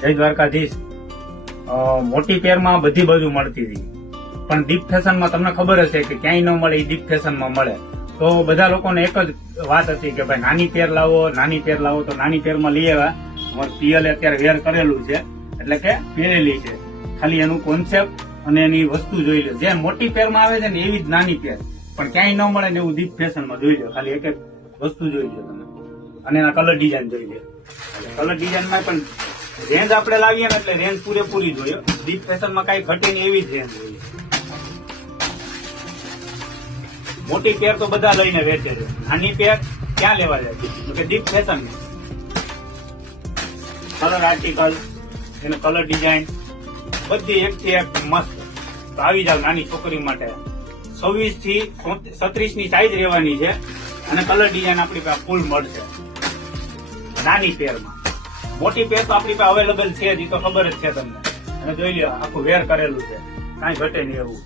જય દ્વારકાધીશ. મોટી પેરમાં બધી બાજુ મળતી હતી, પણ દીપ ફેશનમાં તમને ખબર હશે કે ક્યાંય ન મળે, એ દીપ ફેશનમાં મળે. તો બધા લોકોને એક જ વાત હતી કે ભાઈ નાની પેર લાવો, નાની પેર લાવો. તો નાની પેરમાં લઈ આવ્યા. અમારે પિયલે અત્યારે વેર કરેલું છે, એટલે કે પહેરેલી છે. ખાલી એનું કોન્સેપ્ટ અને એની વસ્તુ જોઈ લો. જે મોટી પેરમાં આવે છે ને એવી જ નાની પેર, પણ ક્યાંય ન મળે ને એવું દીપ ફેશનમાં જોઈ લો. ખાલી એક એક વસ્તુ જોઈ લો તમે, અને એના કલર ડિઝાઇન જોઈ લો. કલર ડિઝાઇનમાં પણ રેન્જ આપણે લાવીએ ને એટલે રેન્જ પૂરેપૂરી જોઈએ. દીપ ફેશનમાં કઈ ઘટે ને એવી જ રેન્જ જોઈએ. મોટી પેર તો બધા લઈને વેચે છે, નાની પેર ક્યાં લેવા જાય છે? દીપ ફેશન કલર આર્ટિકલ, એને કલર ડિઝાઇન બધી એકથી એક મસ્ત. તો આવી જાવ નાની છોકરી માટે. 26 થી 36 ની સાઈઝ રહેવાની છે, અને કલર ડિઝાઇન આપણી પાસે ફૂલ મળશે નાની પેરમાં. મોટી પેર તો આપણી પાસે અવેલેબલ છે જ, એ તો ખબર જ છે તમને. અને જોઈ લો આખું વેર કરેલું છે, કાંઈ ઘટે નહીં એવું.